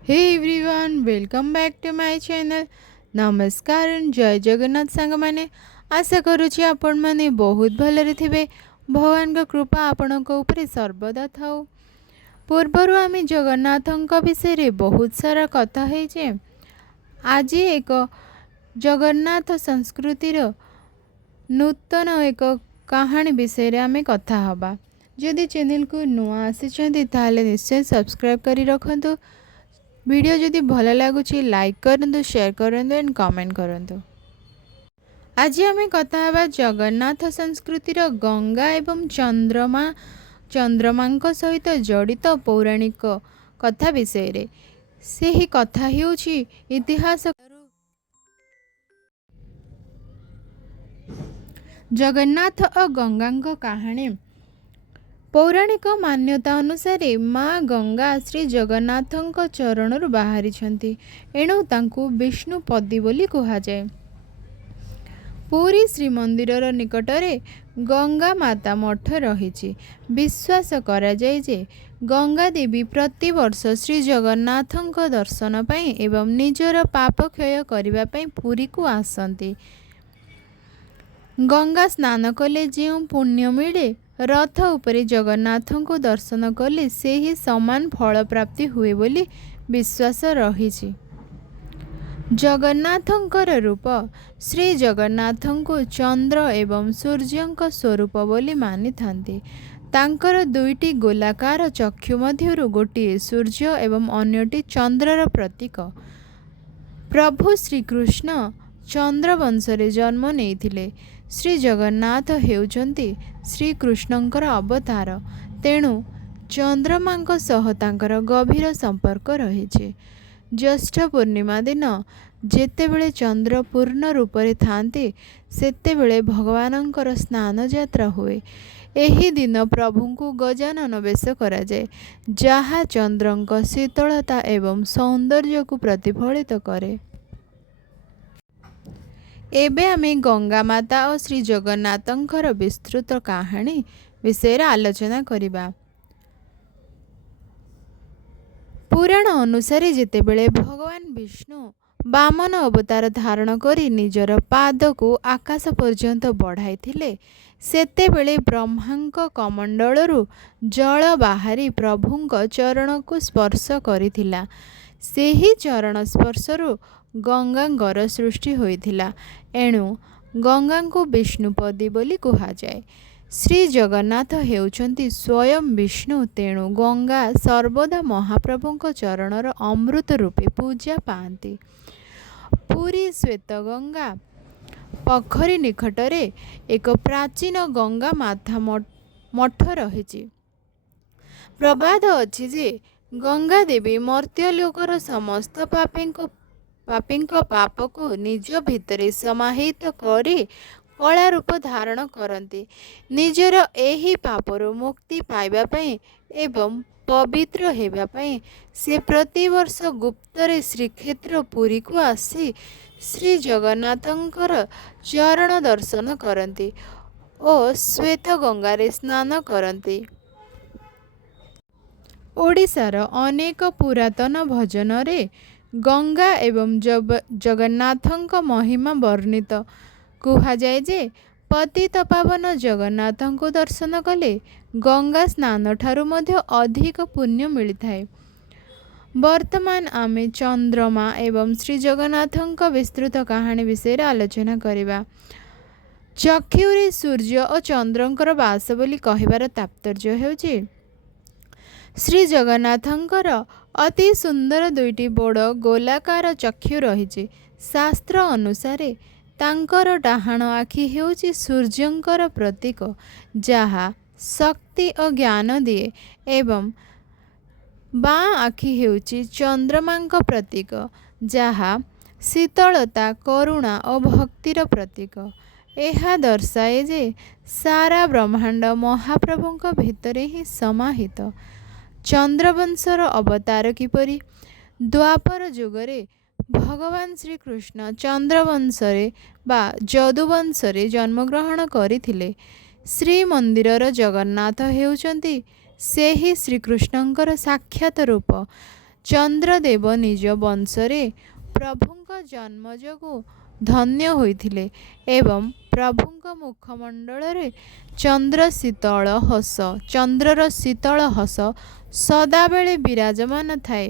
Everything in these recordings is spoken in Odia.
Hey everyone welcome back to my channel. नमस्कार जय जगन्नाथ सांग माने। आशा करुछि आपण माने बहुत भलरे थिबे। भगवान का कृपा आपणक ऊपर सर्वदा थाउ। पूर्वरु आमे जगन्नाथଙ୍କ विषय बहुत सारा कथा हेजे। आज एक जगन्नाथ संस्कृतिर नूतन एक कहानी विषय आमे कथा हबा। जदि चैनल को नुआ आसी ताले निश्चय सब्सक्राइब करी रखंतु। वीडियो जदि भल लगुच लाइक करंतु, शेयर करंतु एंड कमेंट करंतु। आज आम कथा हबा जगन्नाथ संस्कृतिर गंगा एवं चंद्रमा सहित जड़ित पौराणिक कथा विषय रे। सेही कथा हेउछि इतिहास जगन्नाथ और गंगा कहानी। पौराणिक मान्यता अनुसार माँ गंगा श्री जगन्नाथଙ୍କ चरणରୁ ବାହାରିଛନ୍ତି। एणु तांकु विष्णुपदी बोली कुहाଯାଏ। पुरी श्रीमंदिरर निकटरे गंगा माता मठ रहिछि। विश्वास करा जाय जे गंगा देवी प्रतिवर्ष श्री जगन्नाथଙ୍କ दर्शन पई एवं निजर पाप क्षय करिबा पई पुरी को आसंती। गंगा स्नान कले जो पुण्य मिले, रथ उपरे जगन्नाथों को दर्शन कले से ही समान फल प्राप्ति हुए बोली विश्वास रही। जगन्नाथंकर रूप श्री जगन्नाथों को चंद्र एवं सूर्यंक स्वरूप बोली मानि थांती। तांकर दुईटी गोलाकार चक्षु मध्यरु गोटिए सूर्य एवं अन्यटी चंद्रर प्रतीक। प्रभु श्रीकृष्ण चंद्रवंशरे जन्म नेइथिले। श्री जगन्नाथ हेउचंती श्रीकृष्णंकर अवतार। तेणु चंद्रमांक सह तांकर गभीर संपर्क रहिছে। ज्येष्ठ पूर्णिमा दिन जेतेबेले चंद्र पूर्ण रूपरे थांते सेतेबेले भगवानंकर स्नान यात्रा हुए। एही दिन प्रभुंकु गजानन वेश करा जाए, जहा चंद्रंक शीतलता एवं सौंदर्य को प्रतिफलित करे। एबे आमे गंगा माता और श्री जगन्नाथंकर विस्तृत कहानी विषय आलोचना करिबा। पुराण अनुसार जेतेबेले भगवान विष्णु वामन अवतार धारण करी निजर पाद को आकाश पर्यंत बढ़ाई थिले, सेतेबेले ब्रह्मांक कमंडलरू जल बाहरी प्रभुंक चरण को स्पर्श करिथिला। सेही चरण स्पर्शरू गंगांगर सृष्टि होइथिला। एणु गंगा को विष्णुपदी बोली कुहाଯାଏ। श्री जगन्नाथ हेउचंती स्वयं विष्णु। तेणु गंगा सर्वदा महाप्रभुंक चरणर अमृत रूपे पूजा पाती। पुरी श्वेत गंगा पोखरी निकटरे एक प्राचीन गंगा माता मठ रही। प्रबाद अछि जे गंगा देवी मर्त्यलोकर समस्त पापींक पाप को निज भितरे समाहित करी कला रूप धारण करती। निजर एही पापरु मुक्ति पाइबा पई एवं पवित्र हेबा पई से प्रतिवर्ष गुप्तरे श्रीक्षेत्र पुरी को आसी श्री जगन्नाथंकर चरण दर्शन करती और श्वेत गंगारे स्नान करती। ओडिशार अनेक पुरातन भजन रे गंगा एवं जगन्नाथंक महिमा वर्णित। कुहाଯାଏ जे पतित पावन जगन्नाथंको दर्शन कले गंगा स्नान ठारू मध्य अधिक पुण्य मिलिथाए। वर्तमान आमे चंद्रमा एवं श्री जगन्नाथंक विस्तृत कहानी विषय आलोचना करिबा। चक्षुरे सूर्य और चंद्रंकर वास बोली कहिबार तात्पर्य हेउछि श्री जगन्नाथंकर अति सुंदर दुईटी बड़ गोलाकार चक्षु रही। शास्त्र अनुसार तांकर डाहाण आखि हेउछि सूर्यंकर प्रतीक, जहा शक्ति और ज्ञान दिए, एवं बाँ आखि हेउछि चंद्रमांक प्रतीक, जहा शीतलता, करुणा और भक्तिर प्रतीक। यह दर्शाए जे सारा ब्रह्मांड महाप्रभुंक भितरे ही समाहित। चंद्रवंशर अवतार किपरि? द्वापर जुगरे भगवान श्रीकृष्ण चंद्रवंशरे बा जदुवंशरे जन्मग्रहण करिथिले। श्रीमंदिरर जगन्नाथ हेउचंती सेही श्रीकृष्णंकर साक्षात रूप। ଚନ୍ଦ୍ରଦେବ ନିଜ ବଂଶରେ ପ୍ରଭୁଙ୍କ ଜନ୍ମ ଯୋଗୁଁ ଧନ୍ୟ ହୋଇଥିଲେ ଏବଂ ପ୍ରଭୁଙ୍କ ମୁଖମଣ୍ଡଳରେ ଚନ୍ଦ୍ରର ଶୀତଳ ହସ ସଦାବେଳେ ବିରାଜମାନ ଥାଏ।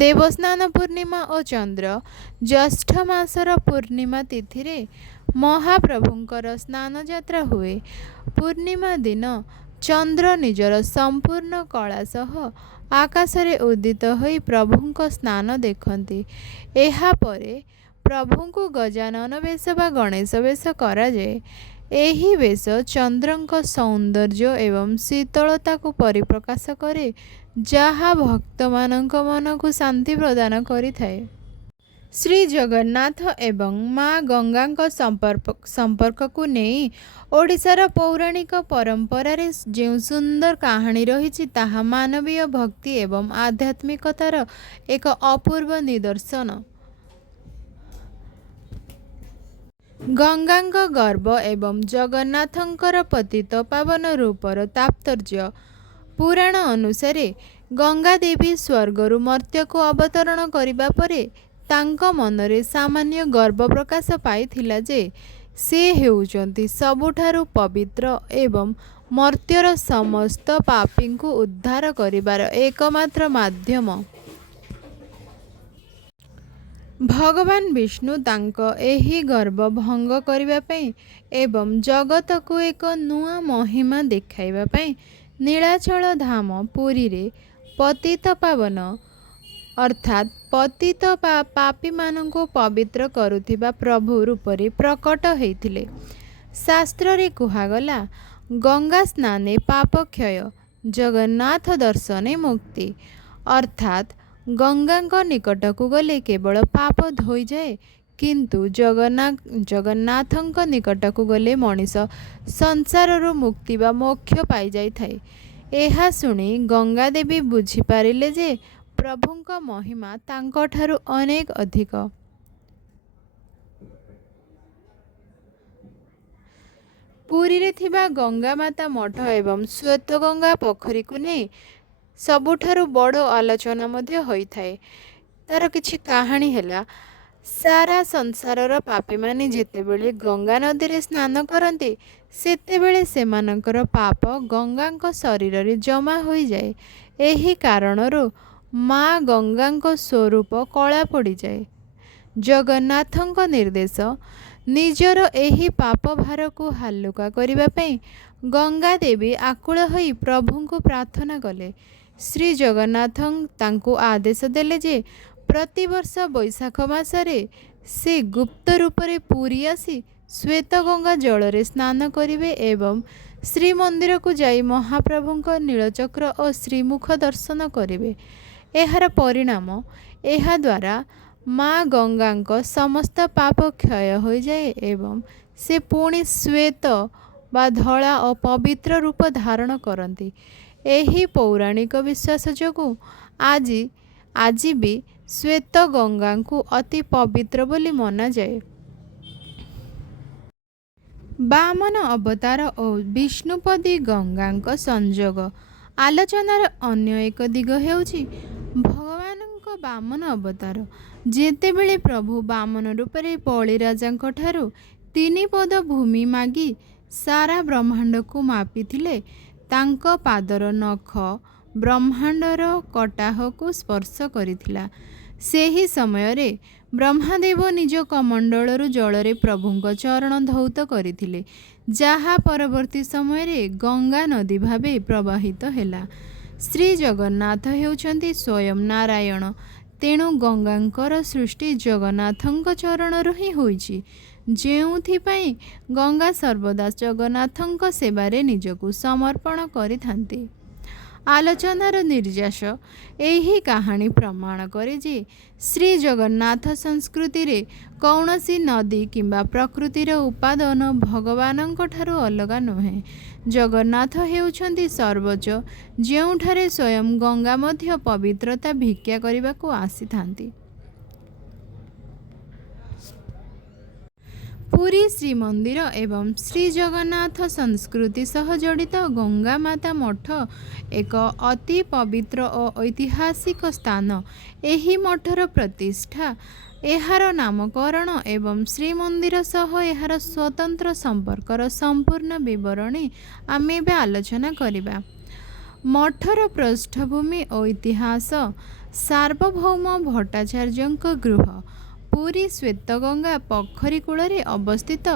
ଦେବସ୍ନାନ ପୂର୍ଣ୍ଣିମା ଓ ଚନ୍ଦ୍ର ଜ୍ୟେଷ୍ଠ ମାସର ପୂର୍ଣ୍ଣିମା ତିଥିରେ ମହାପ୍ରଭୁଙ୍କର ସ୍ନାନଯାତ୍ରା ହୁଏ। ପୂର୍ଣ୍ଣିମା ଦିନ ଚନ୍ଦ୍ର ନିଜର ସମ୍ପୂର୍ଣ୍ଣ କଳା ସହ ଆକାଶରେ ଉଦିତ ହୋଇ ପ୍ରଭୁଙ୍କ ସ୍ନାନ ଦେଖନ୍ତି। ଏହାପରେ ପ୍ରଭୁଙ୍କୁ ଗଜାନନ ବେଶ ବା ଗଣେଶ ବେଶ କରାଯାଏ। ଏହି ବେଶ ଚନ୍ଦ୍ରଙ୍କ ସୌନ୍ଦର୍ଯ୍ୟ ଏବଂ ଶୀତଳତାକୁ ପରିପ୍ରକାଶ କରେ, ଯାହା ଭକ୍ତମାନଙ୍କ ମନକୁ ଶାନ୍ତି ପ୍ରଦାନ କରିଥାଏ। ଶ୍ରୀ ଜଗନ୍ନାଥ ଏବଂ ମା ଗଙ୍ଗାଙ୍କ ସମ୍ପର୍କକୁ ନେଇ ଓଡ଼ିଶାର ପୌରାଣିକ ପରମ୍ପରାରେ ଯେଉଁ ସୁନ୍ଦର କାହାଣୀ ରହିଛି, ତାହା ମାନବୀୟ ଭକ୍ତି ଏବଂ ଆଧ୍ୟାତ୍ମିକତାର ଏକ ଅପୂର୍ବ ନିଦର୍ଶନ। ଗଙ୍ଗାଙ୍କ ଗର୍ବ ଏବଂ ଜଗନ୍ନାଥଙ୍କର ପତିତ ପାବନ ରୂପର ତାତ୍ପର୍ଯ୍ୟ। ପୁରାଣ ଅନୁସାରେ ଗଙ୍ଗା ଦେବୀ ସ୍ୱର୍ଗରୁ ମର୍ତ୍ତ୍ୟକୁ ଅବତରଣ କରିବା ପରେ ତାଙ୍କ ମନରେ ସାମାନ୍ୟ ଗର୍ବ ପ୍ରକାଶ ପାଇଥିଲା ଯେ ସେ ହେଉଛନ୍ତି ସବୁଠାରୁ ପବିତ୍ର ଏବଂ ମର୍ତ୍ତ୍ୟର ସମସ୍ତ ପାପୀଙ୍କୁ ଉଦ୍ଧାର କରିବାର ଏକମାତ୍ର ମାଧ୍ୟମ। ଭଗବାନ ବିଷ୍ଣୁ ତାଙ୍କ ଏହି ଗର୍ବ ଭଙ୍ଗ କରିବା ପାଇଁ ଏବଂ ଜଗତକୁ ଏକ ନୂଆ ମହିମା ଦେଖାଇବା ପାଇଁ ନୀଳାଚଳ ଧାମ ପୁରୀରେ ପତିତପାବନ ଅର୍ଥାତ୍ ପତିତ ପାପୀମାନଙ୍କୁ ପବିତ୍ର କରୁଥିବା ପ୍ରଭୁ ରୂପରେ ପ୍ରକଟ ହୋଇଥିଲେ। ଶାସ୍ତ୍ରରେ କୁହାଗଲା, ଗଙ୍ଗା ସ୍ନାନେ ପାପ କ୍ଷୟ, ଜଗନ୍ନାଥ ଦର୍ଶନେ ମୁକ୍ତି। ଅର୍ଥାତ୍ ଗଙ୍ଗାଙ୍କ ନିକଟକୁ ଗଲେ କେବଳ ପାପ ଧୋଇଯାଏ, କିନ୍ତୁ ଜଗନ୍ନାଥଙ୍କ ନିକଟକୁ ଗଲେ ମଣିଷ ସଂସାରରୁ ମୁକ୍ତି ବା ମୋକ୍ଷ ପାଇଯାଇଥାଏ। ଏହା ଶୁଣି ଗଙ୍ଗା ଦେବୀ ବୁଝିପାରିଲେ ଯେ ପ୍ରଭୁଙ୍କ ମହିମା ତାଙ୍କଠାରୁ ଅନେକ ଅଧିକ। ପୁରୀରେ ଥିବା ଗଙ୍ଗାମାତା ମଠ ଏବଂ ଶ୍ୱେତଗଙ୍ଗା ପୋଖରୀକୁ ନେଇ ସବୁଠାରୁ ବଡ଼ ଆଲୋଚନା ମଧ୍ୟ ହୋଇଥାଏ। ତାର କିଛି କାହାଣୀ ହେଲା, ସାରା ସଂସାରର ପାପୀମାନେ ଯେତେବେଳେ ଗଙ୍ଗା ନଦୀରେ ସ୍ନାନ କରନ୍ତି, ସେତେବେଳେ ସେମାନଙ୍କର ପାପ ଗଙ୍ଗାଙ୍କ ଶରୀରରେ ଜମା ହୋଇଯାଏ। ଏହି କାରଣରୁ ମା ଗଙ୍ଗାଙ୍କ ସ୍ୱରୂପ କଳା ପଡ଼ିଯାଏ। ଜଗନ୍ନାଥଙ୍କ ନିର୍ଦ୍ଦେଶ, ନିଜର ଏହି ପାପ ଭାରକୁ ହାଲୁକା କରିବା ପାଇଁ ଗଙ୍ଗା ଦେବୀ ଆକୁଳ ହୋଇ ପ୍ରଭୁଙ୍କୁ ପ୍ରାର୍ଥନା କଲେ। ଶ୍ରୀ ଜଗନ୍ନାଥ ତାଙ୍କୁ ଆଦେଶ ଦେଲେ ଯେ ପ୍ରତିବର୍ଷ ବୈଶାଖ ମାସରେ ସେ ଗୁପ୍ତ ରୂପରେ ପୁରୀ ଆସି ଶ୍ୱେତଗଙ୍ଗା ଜଳରେ ସ୍ନାନ କରିବେ ଏବଂ ଶ୍ରୀମନ୍ଦିରକୁ ଯାଇ ମହାପ୍ରଭୁଙ୍କ ନୀଳଚକ୍ର ଓ ଶ୍ରୀମୁଖ ଦର୍ଶନ କରିବେ। ଏହାର ପରିଣାମ, ଏହାଦ୍ୱାରା ମା ଗଙ୍ଗାଙ୍କ ସମସ୍ତ ପାପ କ୍ଷୟ ହୋଇଯାଏ ଏବଂ ସେ ପୁଣି ଶ୍ୱେତ ବା ଧଳା ଓ ପବିତ୍ର ରୂପ ଧାରଣ କରନ୍ତି। ଏହି ପୌରାଣିକ ବିଶ୍ୱାସ ଯୋଗୁଁ ଆଜି ବି ଶ୍ୱେତ ଗଙ୍ଗାଙ୍କୁ ଅତି ପବିତ୍ର ବୋଲି ମନାଯାଏ। ବାମନ ଅବତାର ଓ ବିଷ୍ଣୁପଦୀ ଗଙ୍ଗାଙ୍କ ସଂଯୋଗ। ଆଲୋଚନାର ଅନ୍ୟ ଏକ ଦିଗ ହେଉଛି ଭଗବାନଙ୍କ ବାମନ ଅବତାର। ଯେତେବେଳେ ପ୍ରଭୁ ବାମନ ରୂପରେ ବଳିରାଜାଙ୍କ ଠାରୁ 3 ପଦ ଭୂମି ମାଗି ସାରା ବ୍ରହ୍ମାଣ୍ଡକୁ ମାପିଥିଲେ, ତାଙ୍କ ପାଦର ନଖ ବ୍ରହ୍ମାଣ୍ଡର କଟାହକୁ ସ୍ପର୍ଶ କରିଥିଲା। ସେହି ସମୟରେ ବ୍ରହ୍ମାଦେବ ନିଜ କମଣ୍ଡଳରୁ ଜଳରେ ପ୍ରଭୁଙ୍କ ଚରଣ ଧୌତ କରିଥିଲେ, ଯାହା ପରବର୍ତ୍ତୀ ସମୟରେ ଗଙ୍ଗା ନଦୀ ଭାବେ ପ୍ରବାହିତ ହେଲା। ଶ୍ରୀ ଜଗନ୍ନାଥ ହେଉଛନ୍ତି ସ୍ୱୟଂ ନାରାୟଣ, ତେଣୁ ଗଙ୍ଗାଙ୍କର ସୃଷ୍ଟି ଜଗନ୍ନାଥଙ୍କ ଚରଣରୁ ହିଁ ହୋଇଛି, ଯେଉଁଥିପାଇଁ ଗଙ୍ଗା ସର୍ବଦା ଜଗନ୍ନାଥଙ୍କ ସେବାରେ ନିଜକୁ ସମର୍ପଣ କରିଥାନ୍ତି। ଆଲୋଚନାର ନିର୍ଯାସ, ଏହି କାହାଣୀ ପ୍ରମାଣ କରେ ଯେ ଶ୍ରୀ ଜଗନ୍ନାଥ ସଂସ୍କୃତିରେ କୌଣସି ନଦୀ କିମ୍ବା ପ୍ରକୃତିର ଉପାଦାନ ଭଗବାନଙ୍କ ଠାରୁ ଅଲଗା ନୁହେଁ। ଜଗନ୍ନାଥ ହେଉଛନ୍ତି ସର୍ବୋଚ୍ଚ, ଯେଉଁଠାରେ ସ୍ୱୟଂ ଗଙ୍ଗା ମଧ୍ୟ ପବିତ୍ରତା ଭିକ୍ଷା କରିବାକୁ ଆସିଥାନ୍ତି। ପୁରୀ ଶ୍ରୀମନ୍ଦିର ଏବଂ ଶ୍ରୀ ଜଗନ୍ନାଥ ସଂସ୍କୃତି ସହ ଜଡ଼ିତ ଗଙ୍ଗା ମାତା ମଠ ଏକ ଅତି ପବିତ୍ର ଓ ଐତିହାସିକ ସ୍ଥାନ। ଏହି ମଠର ପ୍ରତିଷ୍ଠା, ଏହାର ନାମକରଣ ଏବଂ ଶ୍ରୀମନ୍ଦିର ସହ ଏହାର ସ୍ୱତନ୍ତ୍ର ସମ୍ପର୍କର ସମ୍ପୂର୍ଣ୍ଣ ବିବରଣୀ ଆମେ ଏବେ ଆଲୋଚନା କରିବା। ମଠର ପୃଷ୍ଠଭୂମି ଓ ଇତିହାସ। ସାର୍ବଭୌମ ଭଟ୍ଟାଚାର୍ଯ୍ୟଙ୍କ ଗୃହ। ପୁରୀ ଶ୍ୱେତଗଙ୍ଗା ପୋଖରୀ କୂଳରେ ଅବସ୍ଥିତ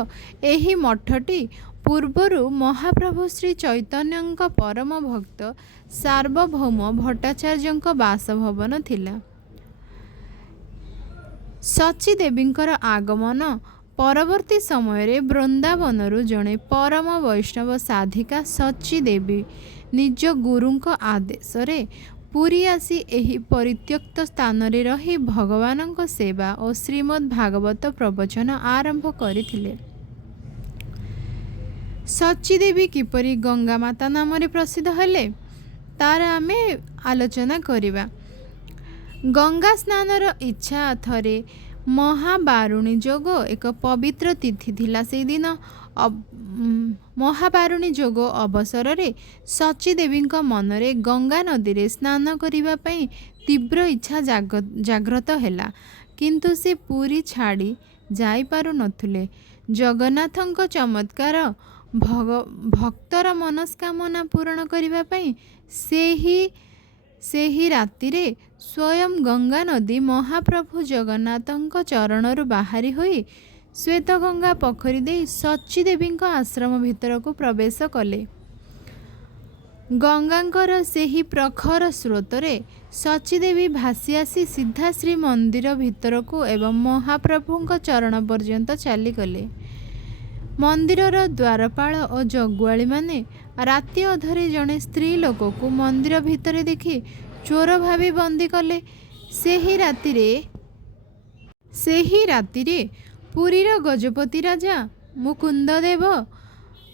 ଏହି ମଠଟି ପୂର୍ବରୁ ମହାପ୍ରଭୁ ଶ୍ରୀ ଚୈତନ୍ୟଙ୍କ ପରମ ଭକ୍ତ ସାର୍ବଭୌମ ଭଟ୍ଟାଚାର୍ଯ୍ୟଙ୍କ ବାସଭବନ ଥିଲା। ସଚୀଦେବୀଙ୍କର ଆଗମନ ପରବର୍ତ୍ତୀ ସମୟରେ ବୃନ୍ଦାବନରୁ ଜଣେ ପରମ ବୈଷ୍ଣବ ସାଧିକା ସଚୀଦେବୀ ନିଜ ଗୁରୁଙ୍କ ଆଦେଶରେ ପୁରୀ ଆସି ଏହି ପରିତ୍ୟକ୍ତ ସ୍ଥାନରେ ରହି ଭଗବାନଙ୍କ ସେବା ଓ ଶ୍ରୀମଦ୍ ଭାଗବତ ପ୍ରବଚନ ଆରମ୍ଭ କରିଥିଲେ। ସଚୀଦେବୀ କିପରି ଗଙ୍ଗାମାତା ନାମରେ ପ୍ରସିଦ୍ଧ ହେଲେ, ତାର ଆମେ ଆଲୋଚନା କରିବା। ଗଙ୍ଗା ସ୍ନାନର ଇଚ୍ଛା। ଥରେ ମହାବାରୁଣୀ ଯୋଗ ଏକ ପବିତ୍ର ତିଥି ଥିଲା। ସେହିଦିନ ମହାବାରୁଣୀ ଯୋଗ ଅବସରରେ ସଚୀଦେବୀଙ୍କ ମନରେ ଗଙ୍ଗା ନଦୀରେ ସ୍ନାନ କରିବା ପାଇଁ ତୀବ୍ର ଇଚ୍ଛା ଜାଗ୍ରତ ହେଲା। କିନ୍ତୁ ସେ ପୁରୀ ଛାଡ଼ି ଯାଇପାରୁନଥିଲେ। ଜଗନ୍ନାଥଙ୍କ ଚମତ୍କାର ଭକ୍ତର ମନସ୍କାମନା ପୂରଣ କରିବା ପାଇଁ ସେହି ରାତିରେ ସ୍ୱୟଂ ଗଙ୍ଗା ନଦୀ ମହାପ୍ରଭୁ ଜଗନ୍ନାଥଙ୍କ ଚରଣରୁ ବାହାରି ହୋଇ ଶ୍ୱେତଗଙ୍ଗା ପୋଖରୀ ଦେଇ ସଚୀଦେବୀଙ୍କ ଆଶ୍ରମ ଭିତରକୁ ପ୍ରବେଶ କଲେ। ଗଙ୍ଗାଙ୍କର ସେହି ପ୍ରଖର ସ୍ରୋତରେ ସଚୀଦେବୀ ଭାସି ଆସି ସିଧା ଶ୍ରୀମନ୍ଦିର ଭିତରକୁ ଏବଂ ମହାପ୍ରଭୁଙ୍କ ଚରଣ ପର୍ଯ୍ୟନ୍ତ ଚାଲିଗଲେ। ମନ୍ଦିରର ଦ୍ୱାରପାଳ ଓ ଜଗୁଆଳୀମାନେ ରାତି ଅଧରେ ଜଣେ ସ୍ତ୍ରୀ ଲୋକକୁ ମନ୍ଦିର ଭିତରେ ଦେଖି ଚୋର ଭାବି ବନ୍ଦୀ କଲେ। ସେହି ରାତିରେ ପୁରୀର ଗଜପତି ରାଜା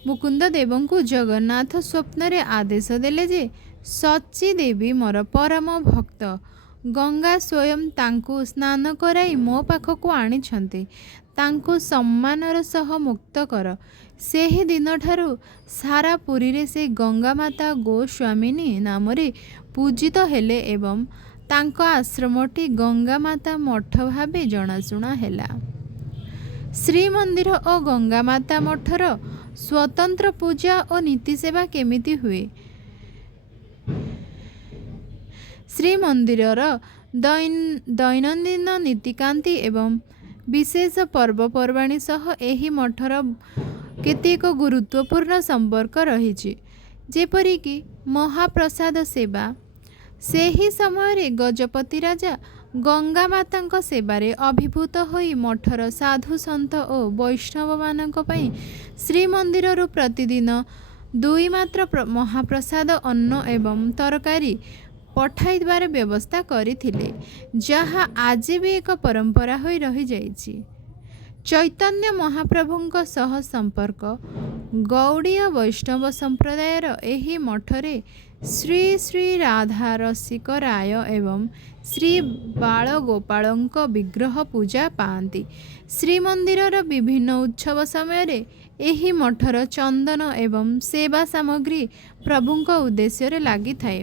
ମୁକୁନ୍ଦଦେବଙ୍କୁ ଜଗନ୍ନାଥ ସ୍ୱପ୍ନରେ ଆଦେଶ ଦେଲେ ଯେ ସଚୀଦେବୀ ମୋର ପରମ ଭକ୍ତ। ଗଙ୍ଗା ସ୍ୱୟଂ ତାଙ୍କୁ ସ୍ନାନ କରାଇ ମୋ ପାଖକୁ ଆଣିଛନ୍ତି। ତାଙ୍କୁ ସମ୍ମାନର ସହ ମୁକ୍ତ କର। ସେହି ଦିନଠାରୁ ସାରା ପୁରୀରେ ସେ ଗଙ୍ଗାମାତା ଗୋସ୍ୱାମିନୀ ନାମରେ ପୂଜିତ ହେଲେ ଏବଂ ତାଙ୍କ ଆଶ୍ରମଟି ଗଙ୍ଗାମାତା ମଠ ଭାବେ ଜଣାଶୁଣା ହେଲା। ଶ୍ରୀମନ୍ଦିର ଓ ଗଙ୍ଗାମାତା ମଠର ସ୍ୱତନ୍ତ୍ର ପୂଜା ଓ ନୀତି ସେବା କେମିତି ହୁଏ? ଶ୍ରୀମନ୍ଦିରର ଦୈନନ୍ଦିନ ନୀତିକାନ୍ତି ଏବଂ ବିଶେଷ ପର୍ବପର୍ବାଣୀ ସହ ଏହି ମଠର କେତେକ ଗୁରୁତ୍ୱପୂର୍ଣ୍ଣ ସମ୍ପର୍କ ରହିଛି, ଯେପରିକି ମହାପ୍ରସାଦ ସେବା। ସେହି ସମୟରେ ଗଜପତି ରାଜା ଗଙ୍ଗାମାତାଙ୍କ ସେବାରେ ଅଭିଭୂତ ହୋଇ ମଠର ସାଧୁ ସନ୍ଥ ଓ ବୈଷ୍ଣବମାନଙ୍କ ପାଇଁ ଶ୍ରୀମନ୍ଦିରରୁ ପ୍ରତିଦିନ 2 ମାତ୍ର ମହାପ୍ରସାଦ ଅନ୍ନ ଏବଂ ତରକାରୀ ପଠାଇବାର ବ୍ୟବସ୍ଥା କରିଥିଲେ, ଯାହା ଆଜି ବି ଏକ ପରମ୍ପରା ହୋଇ ରହିଯାଇଛି। ଚୈତନ୍ୟ ମହାପ୍ରଭୁଙ୍କ ସହ ସମ୍ପର୍କ। ଗୌଡ଼ୀୟ ବୈଷ୍ଣବ ସମ୍ପ୍ରଦାୟର ଏହି ମଠରେ ଶ୍ରୀ ଶ୍ରୀ ରାଧା ରସିକ ରାୟ ଏବଂ ଶ୍ରୀ ବାଳଗୋପାଳଙ୍କ ବିଗ୍ରହ ପୂଜା ପାଆନ୍ତି। ଶ୍ରୀମନ୍ଦିରର ବିଭିନ୍ନ ଉତ୍ସବ ସମୟରେ ଏହି ମଠର ଚନ୍ଦନ ଏବଂ ସେବା ସାମଗ୍ରୀ ପ୍ରଭୁଙ୍କ ଉଦ୍ଦେଶ୍ୟରେ ଲାଗିଥାଏ।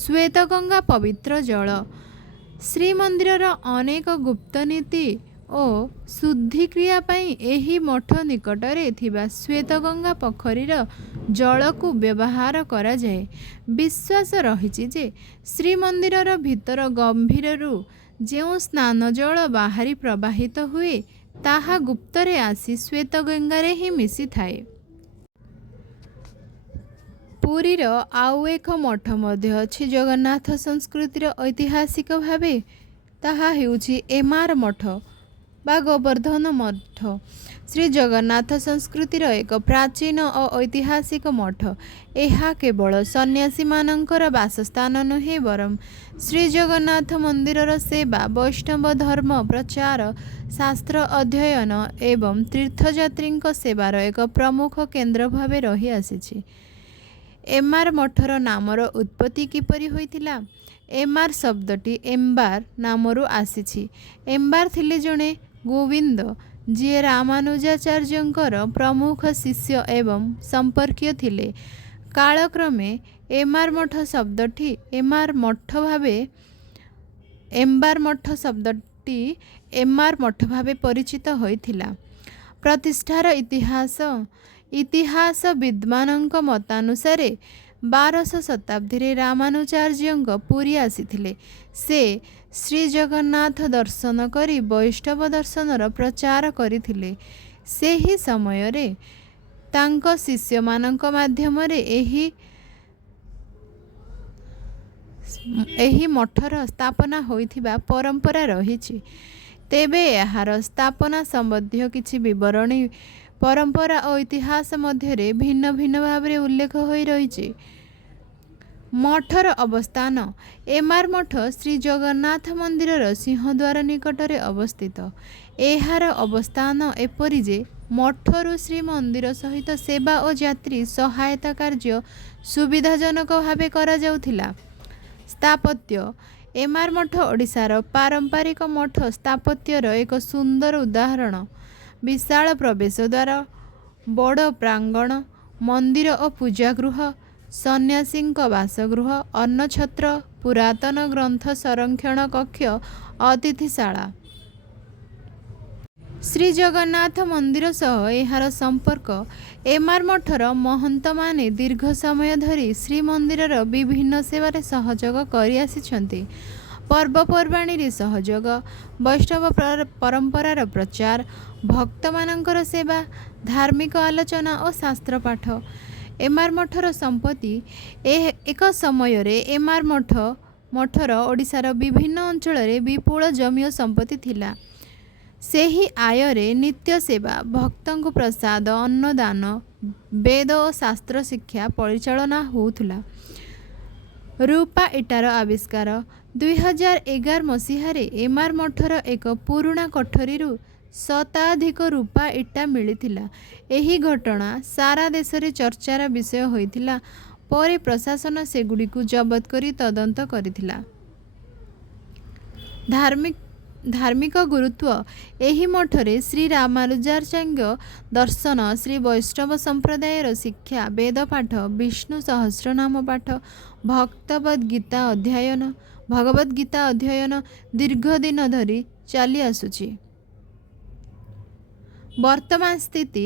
ଶ୍ୱେତଗଙ୍ଗା ପବିତ୍ର ଜଳ। ଶ୍ରୀମନ୍ଦିରର ଅନେକ ଗୁପ୍ତ ନୀତି ଓ ଶୁଦ୍ଧିକ୍ରିୟା ପାଇଁ ଏହି ମଠ ନିକଟରେ ଥିବା ଶ୍ୱେତଗଙ୍ଗା ପୋଖରୀର ଜଳକୁ ବ୍ୟବହାର କରାଯାଏ। ବିଶ୍ୱାସ ରହିଛି ଯେ ଶ୍ରୀମନ୍ଦିରର ଭିତର ଗମ୍ଭୀରରୁ ଯେଉଁ ସ୍ନାନ ଜଳ ବାହାରି ପ୍ରବାହିତ ହୁଏ, ତାହା ଗୁପ୍ତରେ ଆସି ଶ୍ୱେତଗଙ୍ଗାରେ ହିଁ ମିଶିଥାଏ। ପୁରୀର ଆଉ ଏକ ମଠ ମଧ୍ୟ ଅଛି ଜଗନ୍ନାଥ ସଂସ୍କୃତିର ଐତିହାସିକ ଭାବେ। ତାହା ହେଉଛି ଏମାର ମଠ ବା ଗୋବର୍ଦ୍ଧନ ମଠ। ଶ୍ରୀ ଜଗନ୍ନାଥ ସଂସ୍କୃତିର ଏକ ପ୍ରାଚୀନ ଓ ଐତିହାସିକ ମଠ। ଏହା କେବଳ ସନ୍ନ୍ୟାସୀମାନଙ୍କର ବାସସ୍ଥାନ ନୁହେଁ, ବରଂ ଶ୍ରୀ ଜଗନ୍ନାଥ ମନ୍ଦିରର ସେବା, ବୈଷ୍ଣବ ଧର୍ମ ପ୍ରଚାର, ଶାସ୍ତ୍ର ଅଧ୍ୟୟନ ଏବଂ ତୀର୍ଥଯାତ୍ରୀଙ୍କ ସେବାର ଏକ ପ୍ରମୁଖ କେନ୍ଦ୍ର ଭାବେ ରହିଆସିଛି। ଏମାର ମଠର ନାମର ଉତ୍ପତ୍ତି କିପରି ହୋଇଥିଲା? ଏମାର ଶବ୍ଦଟି ଏମ୍ବାର ନାମରୁ ଆସିଛି। ଏମ୍ବାର ଥିଲେ ଜଣେ ଗୋବିନ୍ଦ, ଯିଏ ରାମାନୁଜାଚାର୍ଯ୍ୟଙ୍କର ପ୍ରମୁଖ ଶିଷ୍ୟ ଏବଂ ସମ୍ପର୍କୀୟ ଥିଲେ। କାଳକ୍ରମେ ଏମାର ମଠ ଶବ୍ଦଟି ଏମାର ମଠ ଭାବେ ପରିଚିତ ହୋଇଥିଲା। ପ୍ରତିଷ୍ଠାର ଇତିହାସବିଦ୍ମାନଙ୍କ ମତାନୁସାରେ 12ଶ ଶତାବ୍ଦୀରେ ରାମାନୁଚାର୍ଯ୍ୟଙ୍କ ପୁରୀ ଆସିଥିଲେ। ସେ ଶ୍ରୀଜଗନ୍ନାଥ ଦର୍ଶନ କରି ବୈଷ୍ଣବ ଦର୍ଶନର ପ୍ରଚାର କରିଥିଲେ। ସେହି ସମୟରେ ତାଙ୍କ ଶିଷ୍ୟମାନଙ୍କ ମାଧ୍ୟମରେ ଏହି ମଠର ସ୍ଥାପନା ହୋଇଥିବା ପରମ୍ପରା ରହିଛି। ତେବେ ଏହାର ସ୍ଥାପନା ସମ୍ବନ୍ଧୀୟ କିଛି ବିବରଣୀ ପରମ୍ପରା ଓ ଇତିହାସ ମଧ୍ୟରେ ଭିନ୍ନ ଭିନ୍ନ ଭାବରେ ଉଲ୍ଲେଖ ହୋଇ ରହିଛି। ମଠର ଅବସ୍ଥାନ। ଏମାର ମଠ ଶ୍ରୀଜଗନ୍ନାଥ ମନ୍ଦିରର ସିଂହଦ୍ୱାର ନିକଟରେ ଅବସ୍ଥିତ। ଏହାର ଅବସ୍ଥାନ ଏପରି ଯେ ମଠରୁ ଶ୍ରୀମନ୍ଦିର ସହିତ ସେବା ଓ ଯାତ୍ରୀ ସହାୟତା କାର୍ଯ୍ୟ ସୁବିଧାଜନକ ଭାବେ କରାଯାଉଥିଲା। ସ୍ଥାପତ୍ୟ। ଏମାର ମଠ ଓଡ଼ିଶାର ପାରମ୍ପରିକ ମଠ ସ୍ଥାପତ୍ୟର ଏକ ସୁନ୍ଦର ଉଦାହରଣ। ବିଶାଳ ପ୍ରବେଶଦ୍ୱାର, ବଡ଼ ପ୍ରାଙ୍ଗଣ, ମନ୍ଦିର ଓ ପୂଜାଗୃହ, ସନ୍ନ୍ୟାସୀଙ୍କ ବାସଗୃହ, ଅନ୍ନଛତ୍ର, ପୁରାତନ ଗ୍ରନ୍ଥ ସଂରକ୍ଷଣ କକ୍ଷ, ଅତିଥିଶାଳା। ଶ୍ରୀଜଗନ୍ନାଥ ମନ୍ଦିର ସହ ଏହାର ସମ୍ପର୍କ। ଏମାର ମଠର ମହନ୍ତମାନେ ଦୀର୍ଘ ସମୟ ଧରି ଶ୍ରୀମନ୍ଦିରର ବିଭିନ୍ନ ସେବାରେ ସହଯୋଗ କରିଆସିଛନ୍ତି। ପର୍ବପର୍ବାଣୀରେ ସହଯୋଗ, ବୈଷ୍ଣବ ପରମ୍ପରାର ପ୍ରଚାର, ଭକ୍ତମାନଙ୍କର ସେବା, ଧାର୍ମିକ ଆଲୋଚନା ଓ ଶାସ୍ତ୍ରପାଠ। ଏମାର ମଠର ସମ୍ପତ୍ତି। ଏକ ସମୟରେ ଏମାର ମଠର ଓଡ଼ିଶାର ବିଭିନ୍ନ ଅଞ୍ଚଳରେ ବିପୁଳ ଜମି ଓ ସମ୍ପତ୍ତି ଥିଲା। ସେହି ଆୟରେ ନିତ୍ୟ ସେବା, ଭକ୍ତଙ୍କୁ ପ୍ରସାଦ, ଅନ୍ନଦାନ, ବେଦ ଓ ଶାସ୍ତ୍ର ଶିକ୍ଷା ପରିଚାଳନା ହେଉଥିଲା। ରୂପା ଇଟାର ଆବିଷ୍କାର। 2011 ମସିହାରେ ଏମାର ମଠର ଏକ ପୁରୁଣା କୋଠରୀରୁ ଶତାଧିକ ରୂପା ଇଟା ମିଳିଥିଲା। ଏହି ଘଟଣା ସାରା ଦେଶରେ ଚର୍ଚ୍ଚାର ବିଷୟ ହୋଇଥିଲା। ପରେ ପ୍ରଶାସନ ସେଗୁଡ଼ିକୁ ଜବତ କରି ତଦନ୍ତ କରିଥିଲା। ଧାର୍ମିକ ଗୁରୁତ୍ୱ। ଏହି ମଠରେ ଶ୍ରୀରାମାନୁଜାଚାର୍ଯ୍ୟଙ୍କ ଦର୍ଶନ, ଶ୍ରୀ ବୈଷ୍ଣବ ସମ୍ପ୍ରଦାୟର ଶିକ୍ଷା, ବେଦପାଠ, ବିଷ୍ଣୁ ସହସ୍ରନାମ ପାଠ, ଭଗବଦ୍ ଗୀତା ଅଧ୍ୟୟନ ଦୀର୍ଘ ଦିନ ଧରି ଚାଲି ଆସୁଛି। ବର୍ତ୍ତମାନ ସ୍ଥିତି।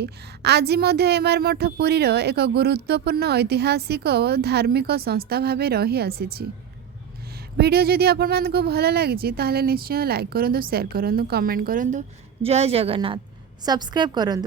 ଆଜି ମଧ୍ୟ ଏମାର ମଠ ପୁରୀର ଏକ ଗୁରୁତ୍ୱପୂର୍ଣ୍ଣ ଐତିହାସିକ ଓ ଧାର୍ମିକ ସଂସ୍ଥା ଭାବେ ରହିଆସିଛି। ଭିଡ଼ିଓ ଯଦି ଆପଣମାନଙ୍କୁ ଭଲ ଲାଗିଛି ତାହେଲେ ନିଶ୍ଚୟ ଲାଇକ୍ କରନ୍ତୁ, ସେୟାର କରନ୍ତୁ, କମେଣ୍ଟ କରନ୍ତୁ। ଜୟ ଜଗନ୍ନାଥ। ସବସ୍କ୍ରାଇବ୍ କରନ୍ତୁ।